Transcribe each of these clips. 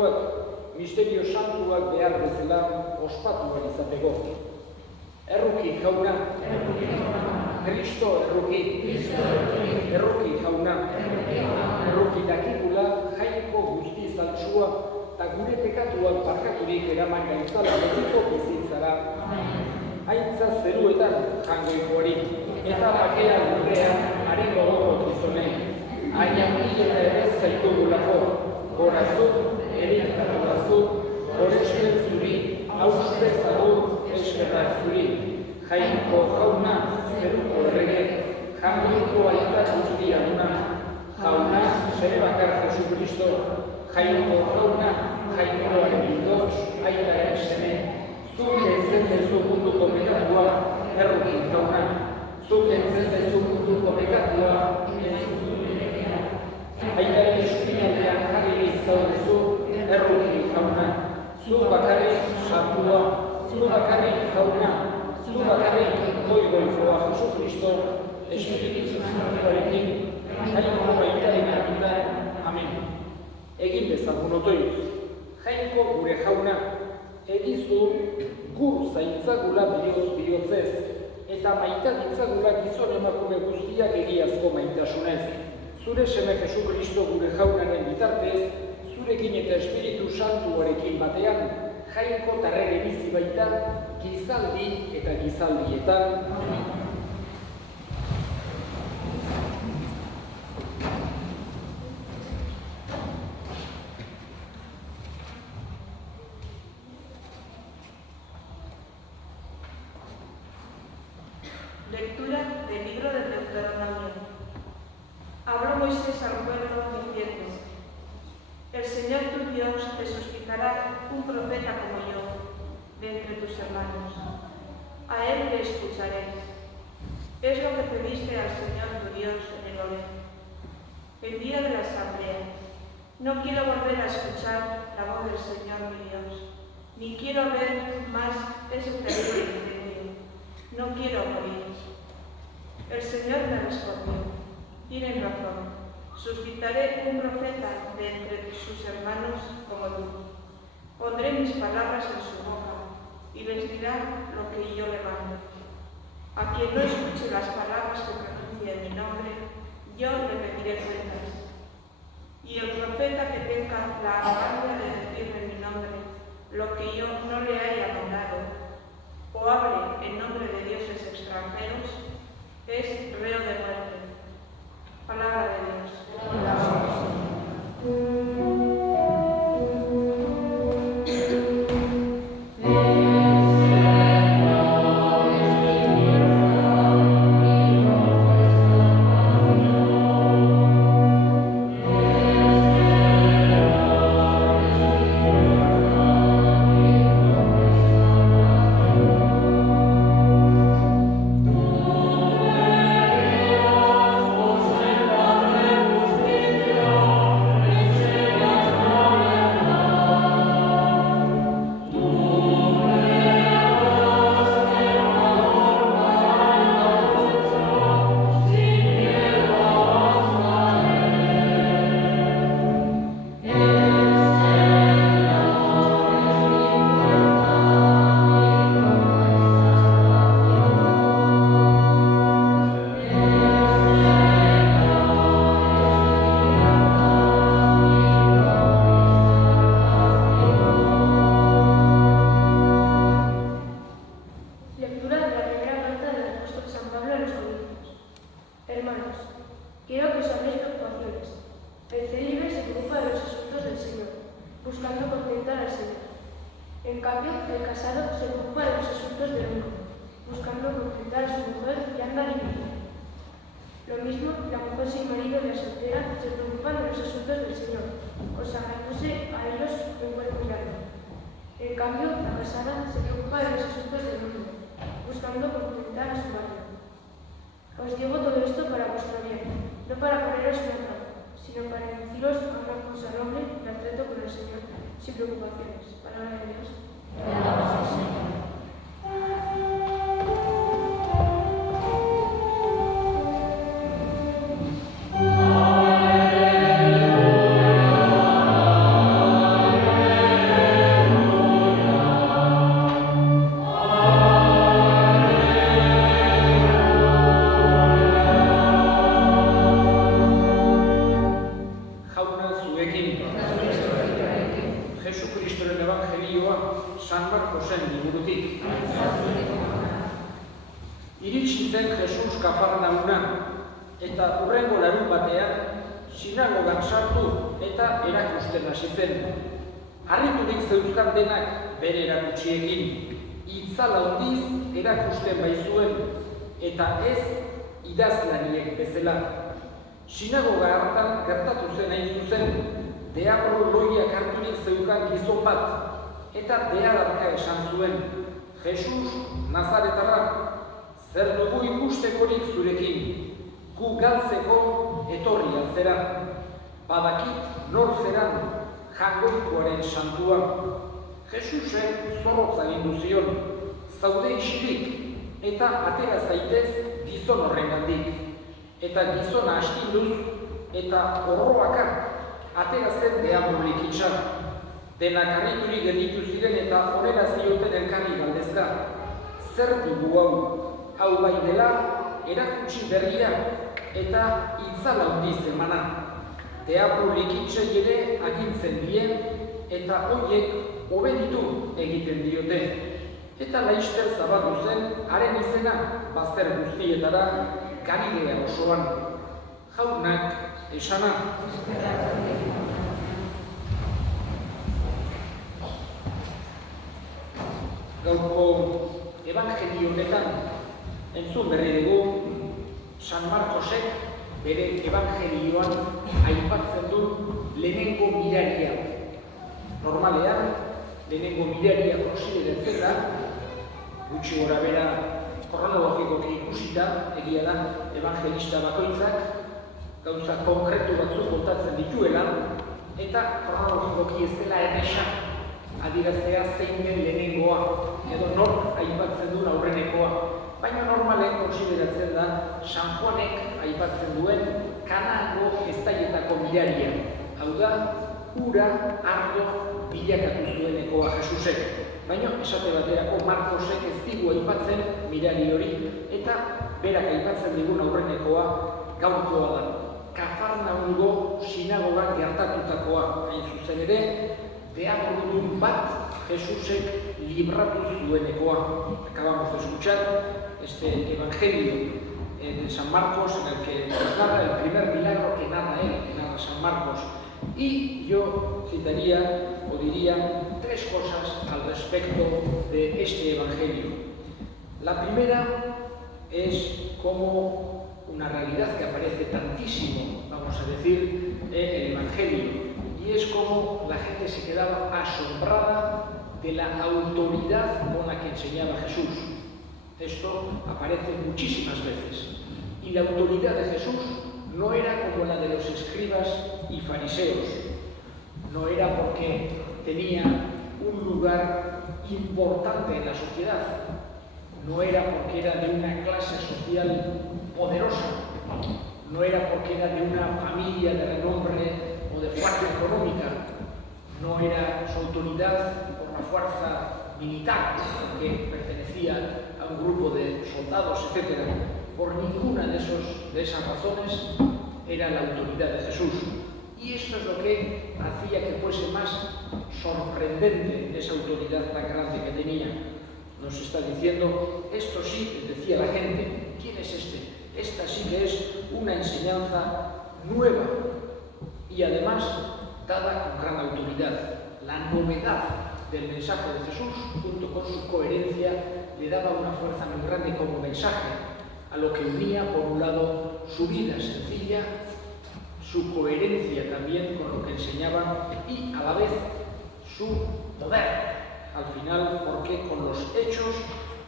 sakramentuak misterio santuak behar bezala ospatuan izateko. Erruki jauna, Kristo erruki, erruki jauna, erruki dakikula jainko guzti zaltsua eta gure pekatuak barkaturik eraman gaitzala betiko bizitzara. Haintza zeruetan jangoikoari, eta bakea lurrean haren gogoko gizonen. Haina eta ere zaitugulako, gorazu, erikaturazu, goresken zuri, auspezagu, eskerrak zuri. Jainko jauna, zeruko errege, jangoiko aita guztia duna. Jauna, zer bakar Jesu Kristo, jainko jauna, jainkoaren bildoz, aitaren seme. Zuk entzen dezu munduko pekatua, erruki jauna. Zuk entzen dezu munduko pekatua, aitaren eskuinaldean jarri zaudezu, erruki jauna. Zu bakarrik santua, zu bakarrik jauna, zu bakarrik goigoikoa Jesu Kristo, Espiritu Santuarekin, jainko baitaren argitan, amen. Egin dezagun otoiz, jainko gure jauna, egizu gur zaintzagula bihotzez, eta maita ditzagula gizon emakume guztiak egiazko maitasunez. Zure seme Jesu Kristo gure jaunaren bitartez, zurekin eta Espiritu Santuarekin batean, jainko tarrere bizi baita, gizaldi eta gizaldietan. Lectura del libro del Deuteronomio. Habló Moisés al pueblo diciendo: El Señor tu Dios te suscitará un profeta como yo, de entre tus hermanos. A él le escucharéis. Es lo que pediste al Señor tu Dios en el Horeb, el día de la asamblea. No quiero volver a escuchar la voz del Señor mi Dios, ni quiero ver más ese terrible incendio. No quiero morir. El Señor me respondió: Tienen razón. Suscitaré un profeta de entre sus hermanos como tú. Pondré mis palabras en su boca y les dirá lo que yo le mando. A quien no escuche las palabras que pronuncie en mi nombre, yo le pediré cuentas. Y el profeta que tenga la arrogancia de decir en mi nombre lo que yo no le haya mandado, o hable en nombre de dioses extranjeros, es reo de muerte. Palabra de Dios. Os digo todo esto para vuestro bien, no para poneros una trampa, sino para induciros a una cosa noble y al trato con el Señor, sin preocupaciones. Palabra de Dios. Alabamos al Señor. Aleluya. zen Jesus Kafarnauman, eta hurrengo larun batean, sinagogan sartu eta erakusten hasi zen. Harriturik zeuzkan denak bere erakutsiekin, itzal handiz erakusten baizuen, eta ez idazlariek bezala. Sinagoga hartan gertatu zen hain zuzen, deabro loiak harturik zeukan gizon bat, eta deadarka esan zuen, Jesus Nazaretarra, zer dugu ikustekorik zurekin, gu galtzeko etorri altzera, badakit nor zeran, jainkoikoaren santua. Jesusek zorrotz agindu zion, zaude isilik, eta atera zaitez gizon horrengandik. Eta gizona astinduz, eta horroaka atera zen deabrolik itxar. Denak harriturik gelditu ziren eta horrela zioten elkarri galdezka. Zer dugu hau? Hau bai dela, erakutsi berria eta itzala handiz emana. Deabrolik itxai ere agintzen dien eta horiek obeditu egiten diote. Eta laister zabaldu zen, haren izena bazter guztietara, Galilea osoan. Jaunak esana. Gaurko ebangelio honetan entzun berri dugu San Markosek bere ebangelioan aipatzen du lehenengo miraria. Normalean, lehenengo miraria konsideratzen da, gutxi gora bera kronologikoki ikusita, egia da, evangelista bakoitzak gauza konkretu batzuk kontatzen dituela, eta kronologikoki ez dela erresa adieraztea zein den lehenengoa, edo nor aipatzen duen aurrenekoa. Baina normalen konsideratzen da San Juanek aipatzen duen Kanaango eztaietako miraria. Hau da, ura ardo bilakatu zuenekoa Jesusek. Baina esate baterako Markosek ez digu aipatzen mirari hori, eta berak aipatzen digun aurrenekoa gaurkoa da. Kafarnaungo sinagogan gertatutakoa, hain zuzen ere, deabrodun bat Jesusek libratu zuenekoa. Acabamos de escuchar este evangelio de San Marcos en el que nos narra el primer milagro que narra él, que narra San Marcos. Y yo citaría o diría tres cosas al respecto de este evangelio. La primera es como una realidad que aparece tantísimo, vamos a decir, en el evangelio, y es como la gente se quedaba asombrada de la autoridad con la que enseñaba Jesús. Esto aparece muchísimas veces. Y la autoridad de Jesús no era como la de los escribas y fariseos. No era porque tenía un lugar importante en la sociedad. No era porque era de una clase social poderosa. No era porque era de una familia de renombre o de fuerza económica. No era su autoridad por la fuerza militar, que pertenecía a un grupo de soldados, etc. Por ninguna de esas razones era la autoridad de Jesús. Y esto es lo que hacía que fuese más sorprendente esa autoridad tan grande que tenía. Nos está diciendo, esto sí, les decía la gente, ¿quién es este? Esta sí que es una enseñanza nueva y además dada con gran autoridad. La novedad del mensaje de Jesús, junto con su coherencia, le daba una fuerza muy grande como mensaje, a lo que unía, por un lado, su vida sencilla, su coherencia también con lo que enseñaba y, a la vez, su poder. Al final, porque con los hechos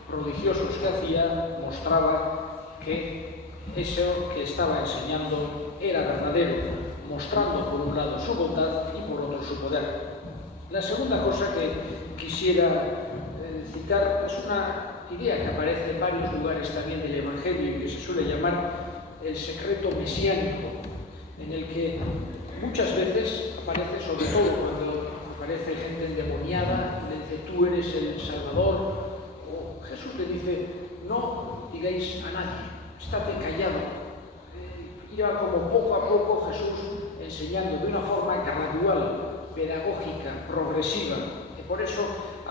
prodigiosos que hacía, mostraba que eso que estaba enseñando era verdadero, mostrando por un lado su bondad y por otro su poder. La segunda cosa que quisiera citar es una idea que aparece en varios lugares también del Evangelio y que se suele llamar el secreto mesiánico, en el que muchas veces aparece, sobre todo cuando aparece gente endemoniada, y le dice, tú eres el Salvador, o Jesús le dice, no digáis a nadie, estate callado. Iba como poco a poco Jesús enseñando de una forma gradual, pedagógica, progresiva. Y por eso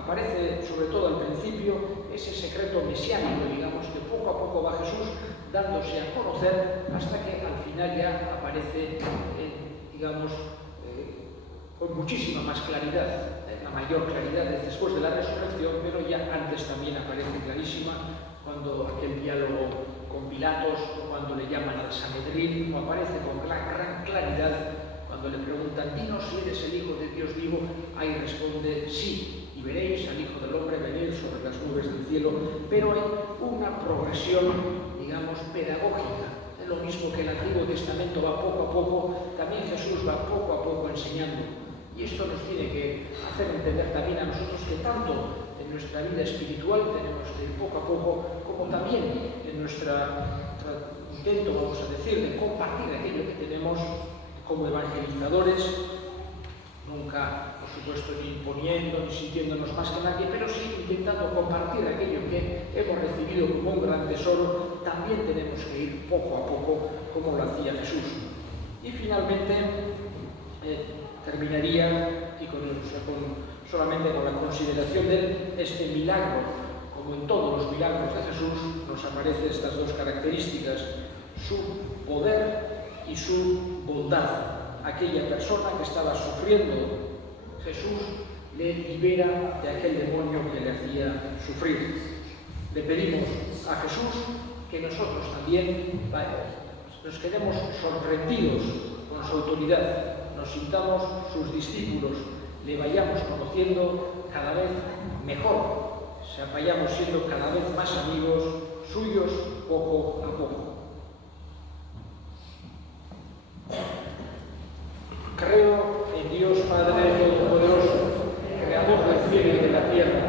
aparece sobre todo al principio ese secreto mesiánico, digamos, que poco a poco va Jesús dándose a conocer hasta que al final ya aparece, digamos, con muchísima más claridad, la mayor claridad es después de la resurrección, pero ya antes también aparece clarísima cuando aquel diálogo con Pilatos o cuando le llaman al Sanedrín, o aparece con gran claridad cuando le preguntan, dinos si eres el Hijo de Dios vivo, ahí responde, sí, y veréis al Hijo del Hombre venir sobre las nubes del cielo, pero hay una progresión, digamos, pedagógica. Es lo mismo que el Antiguo Testamento va poco a poco, también Jesús va poco a poco enseñando. Y esto nos tiene que hacer entender también a nosotros que tanto en nuestra vida espiritual tenemos que ir poco a poco, como también en nuestro intento, vamos a decir, de compartir aquello que tenemos como evangelizadores, nunca, por supuesto, ni imponiendo, ni sintiéndonos más que nadie, pero sí intentando compartir aquello que hemos recibido como un gran tesoro. También tenemos que ir poco a poco, como lo hacía Jesús. Y finalmente, terminaría y solamente con la consideración de este milagro. Como en todos los milagros de Jesús, nos aparecen estas dos características, su poder y su bondad. Aquella persona que estaba sufriendo, Jesús le libera de aquel demonio que le hacía sufrir. Le pedimos a Jesús que nosotros también nos quedemos sorprendidos con su autoridad, nos sintamos sus discípulos, le vayamos conociendo cada vez mejor, vayamos siendo cada vez más amigos suyos poco a poco. Creo en Dios Padre Todopoderoso, Creador del cielo y de la tierra.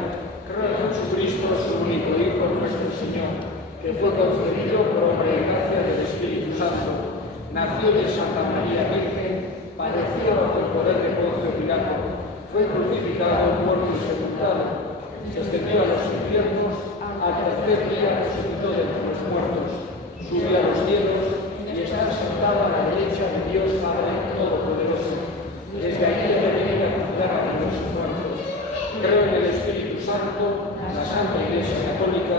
Creo en Jesucristo, su único Hijo, nuestro Señor, que fue concebido por obra y gracia del Espíritu Santo, nació de Santa María Virgen, padeció bajo el poder de Poncio Pilato, fue crucificado, muerto y sepultado, descendió a los infiernos, al tercer día resucitó de entre los muertos, subió a los cielos y está sentado a la derecha de Dios Padre Todopoderoso. Desde allí ha de venir a juzgar a vivos y muertos. Creo en el Espíritu Santo, la Santa Iglesia Católica,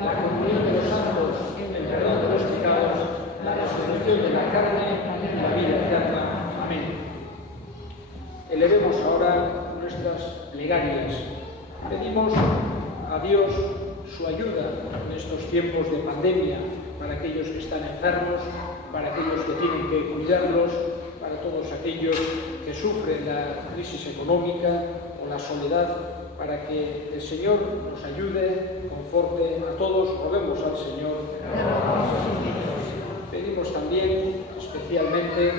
la comunión de los santos, el perdón de los pecados, la resurrección de la carne y la vida eterna. Amén. Elevemos ahora nuestras plegarias. Pedimos a Dios su ayuda en estos tiempos de pandemia, para aquellos que están enfermos, para aquellos que tienen que cuidarlos, para todos aquellos que sufren la crisis económica o la soledad, para que el Señor nos ayude, conforte a todos. Roguemos al Señor. Pedimos también especialmente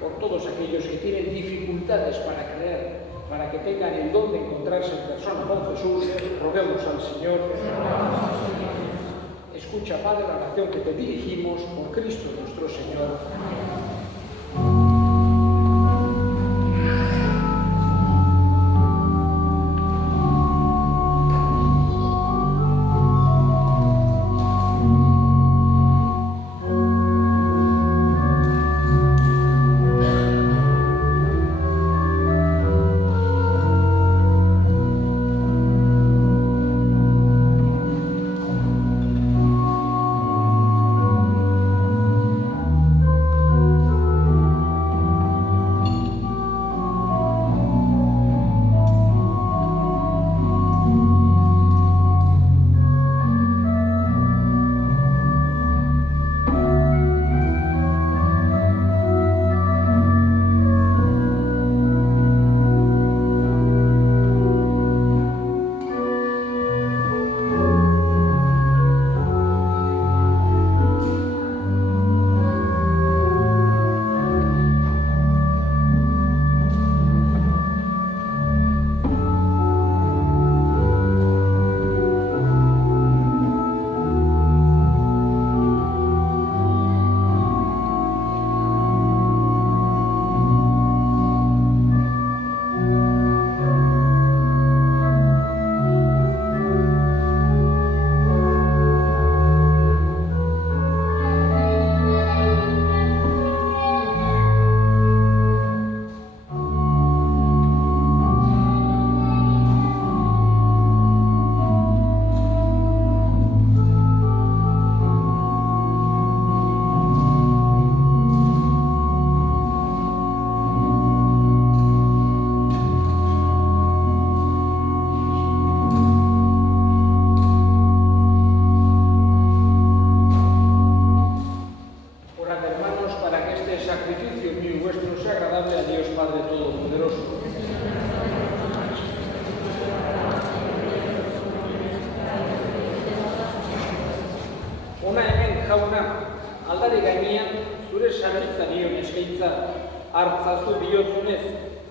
por todos aquellos que tienen dificultades para creer, para que tengan el don de encontrarse en persona con Jesús. Roguemos al Señor. Escucha, Padre, la oración que te dirigimos por Cristo nuestro Señor. eskaintza, hartzazu bihotzunez,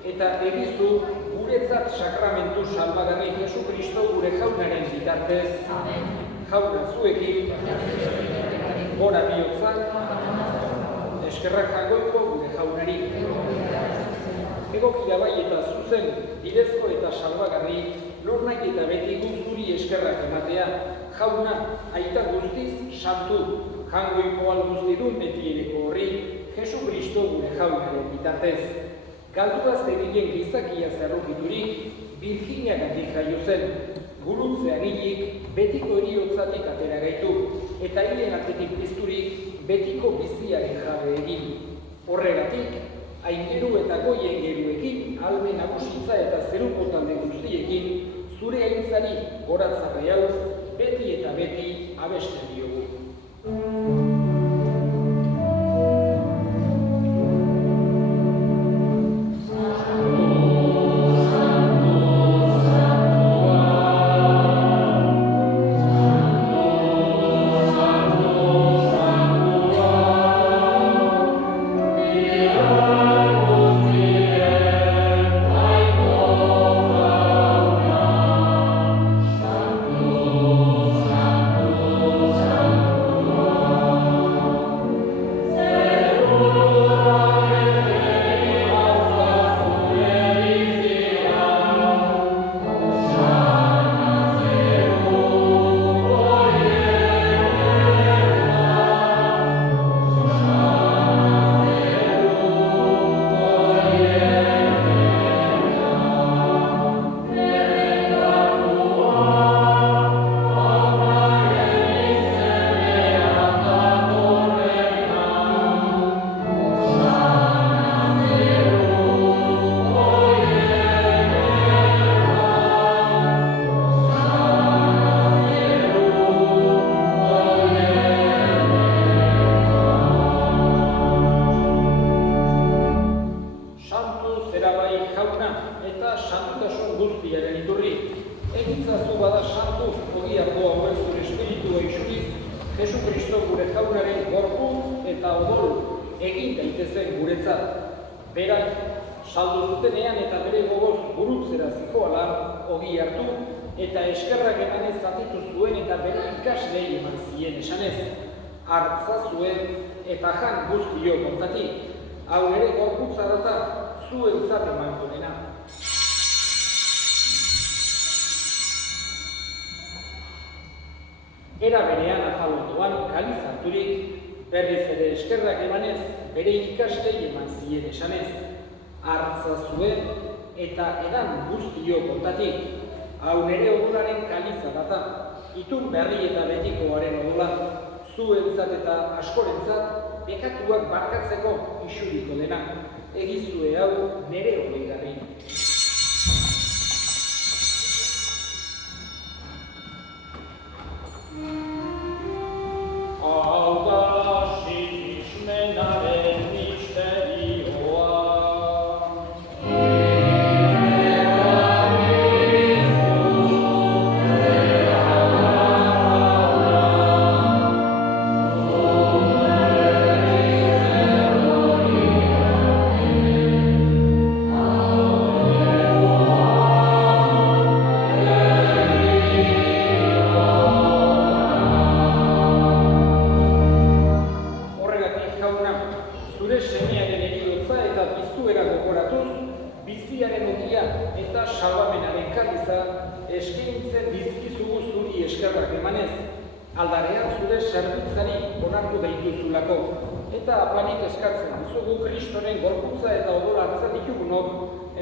eta egizu guretzat sakramentu salbagarri Jesu Kristo gure jaunaren bitartez. Jauna zuekin, gora bihotzak, eskerrak jagoiko gure jaunari. Egokia bai eta zuzen, bidezko eta salbagarri, nor nahi eta beti guzturi eskerrak ematea, jauna, aita guztiz, santu, jangoiko alguztidun beti ereko horri, Jesu Kristo gure jaunaren bitartez. Galduaz egilen gizakia zerrukiturik, Virginiagatik jaio zen, gurutze agilik, betiko eriotzatik atera gaitu, eta hilen artetik pizturik, betiko biziaren jabe egin. Horregatik, aingeru eta goien geruekin, alme nagusitza eta zeruko talde guztiekin, zure aintzari goratzarre hau, beti eta beti abesten diogu. Era berean afalondoan kaliz harturik, berriz ere eskerrak emanez, bere ikaslei eman zien esanez. Hartza zuen eta edan guztio kontatik, hau nere odolaren kaliza data, itun berri eta betikoaren odola, zuentzat eta askorentzat, bekatuak barkatzeko isuriko dena, egizue hau nere oleigarri.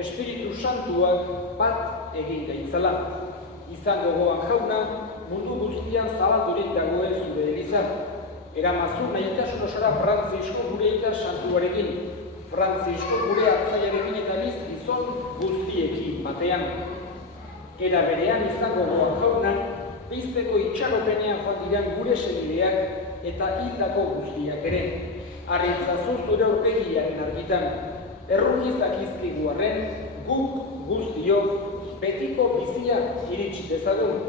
Espiritu Santuak bat egin gaitzala. Izango goan jauna, mundu guztian zabaldurik dagoen zure eliza. Eramazu nahitasun osora Frantzisko gure eta santuarekin. Frantzisko gure hartzaiarekin eta biz gizon guztiekin batean. Era berean izango goan jauna, bizteko itxaropenean joan diren gure senideak eta hildako guztiak ere. Arritzazu zure aurpegiaren argitan. Errugizak izkigu arren, guk guztiok betiko bizia iritsi dezagun,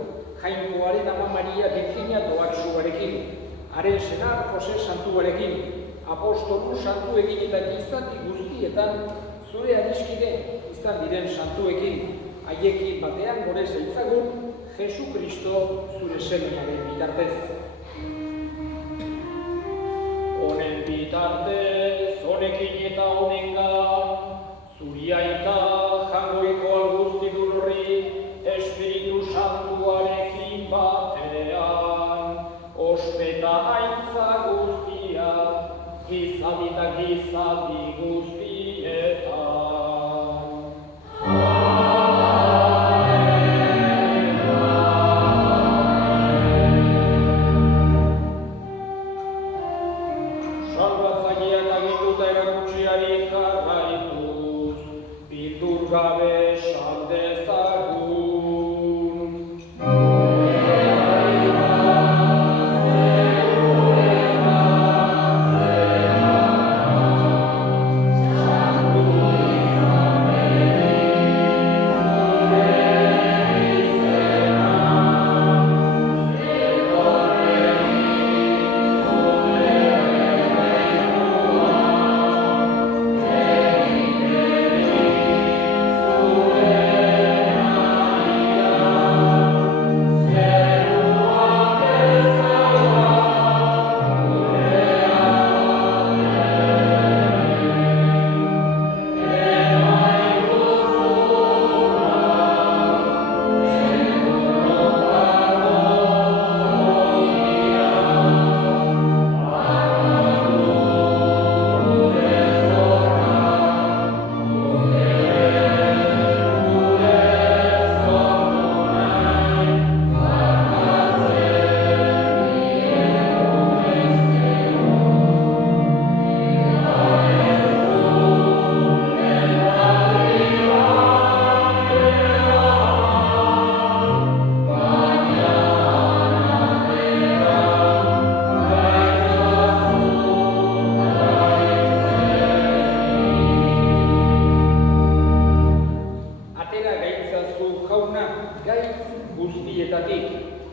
Jainkoaren ama Maria Virginia Doaksuarekin, haren senar Jose Santuarekin, apostolu santuekin eta gizati guztietan zure adiskide izan diren santuekin, haiekin batean gore zaitzagun, Jesu Kristo zure semearen bitartez. Honen bitartez, honekin eta honengan, zuri aita jangoiko alguztidun horri, Espiritu Santuarekin batean, ospeta aintza guztia, gizadi eta gizadi guztietan. Salbatzaileak aginduta erakutsiari jarraituz, bildur gabe esan dezagun.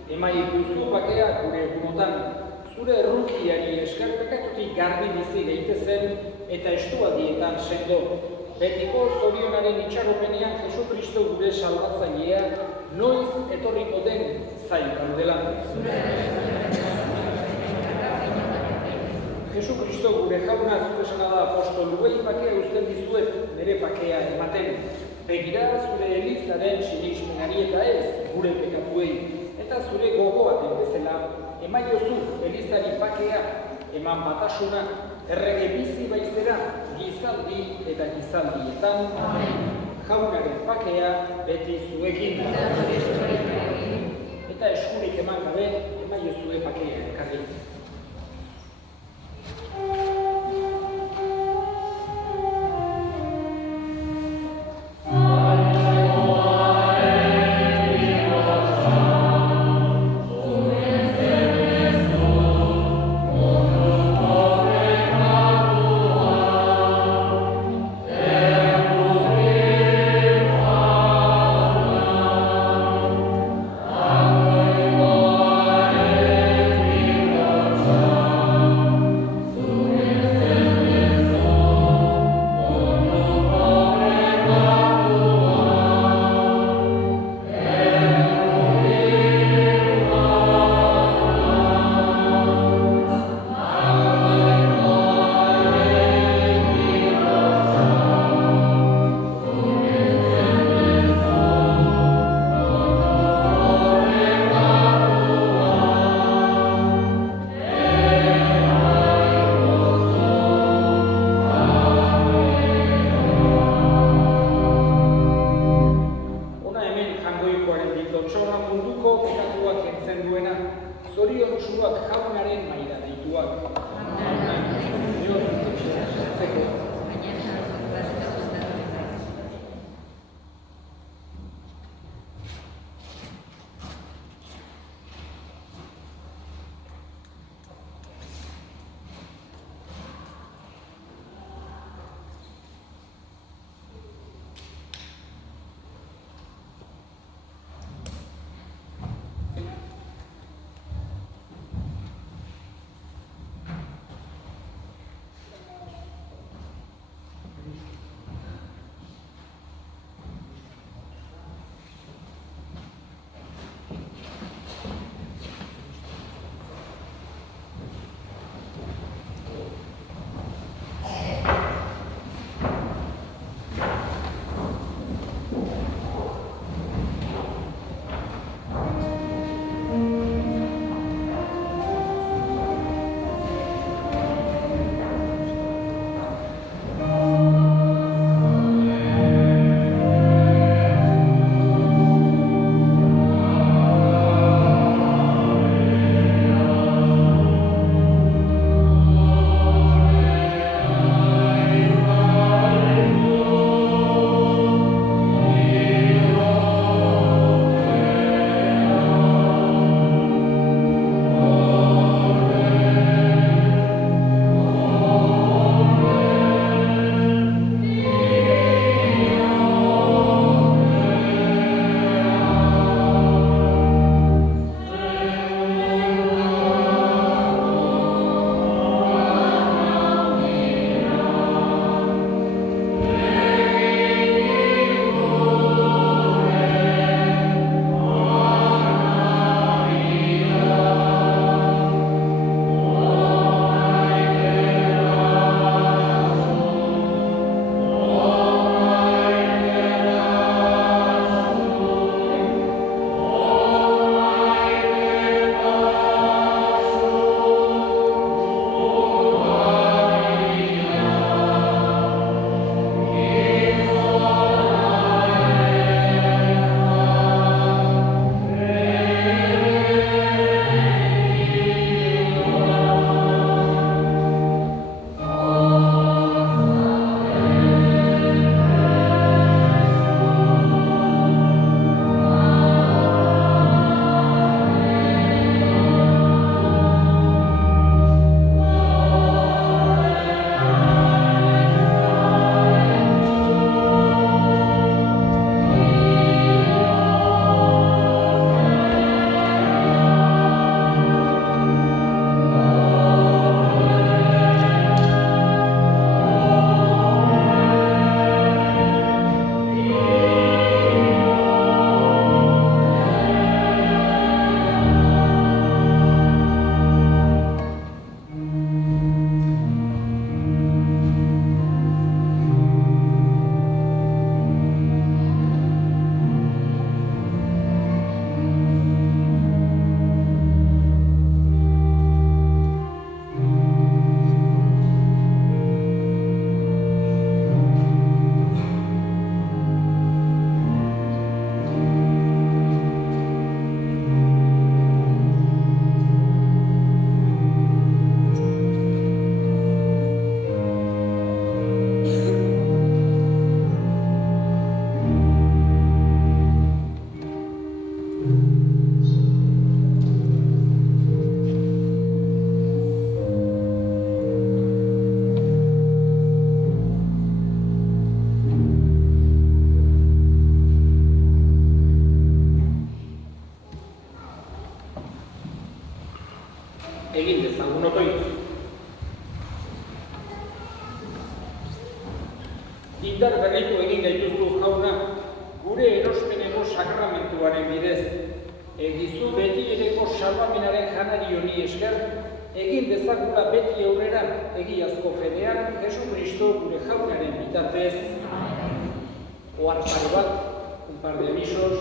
Emaiguzu bakea gure egunotan, zure errukiari esker pekatutik garbi bizi daitezen eta estualdietan sendo. Betiko zorionaren itxaropenean Jesu Kristo gure salbatzailea, noiz etorriko den zain gaudela. Jesu Kristo gure jauna zure esana da apostoluei bakea uzten dizuet nire bakea ematen. Begira zure elizaren sinismenari eta ez gure pekatuei. Eta zure gogoaten bezala, emaiozu elizari bakea, eman batasuna, errege bizi baizera, gizaldi eta gizaldietan, jaunaren bakea beti zuekin. Eta eskurik eman gabe, emaiozue bakea ekarri. Egin dezagun otoitz. Indar berritu egin gaituzu jauna, gure erospeneko sakramentuaren bidez, egizu beti ereko salvamenaren janari honi esker, egin dezakula beti aurrera egiazko fedean, Jesu Kristo gure jaunaren bitartez. Ohar pare bat, un par de avisos.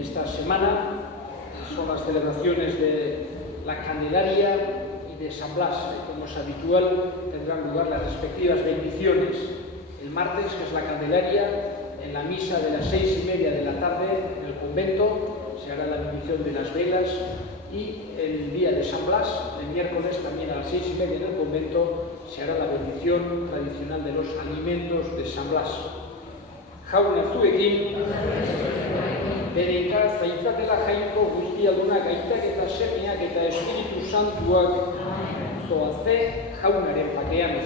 Esta semana son las celebraciones de la Candelaria y de San Blas. Como es habitual, tendrán lugar las respectivas bendiciones. El martes, que es la Candelaria, en la misa de las 6:30 de la tarde en el convento, se hará la bendición de las velas, y el día de San Blas, el miércoles, también a las 6:30 en el convento, se hará la bendición tradicional de los alimentos de San Blas. Jauna zuekin, bereka zaitzatela jainko guztialduna gaitak eta semeak eta Espiritu Santuak zoazte jaunaren batean.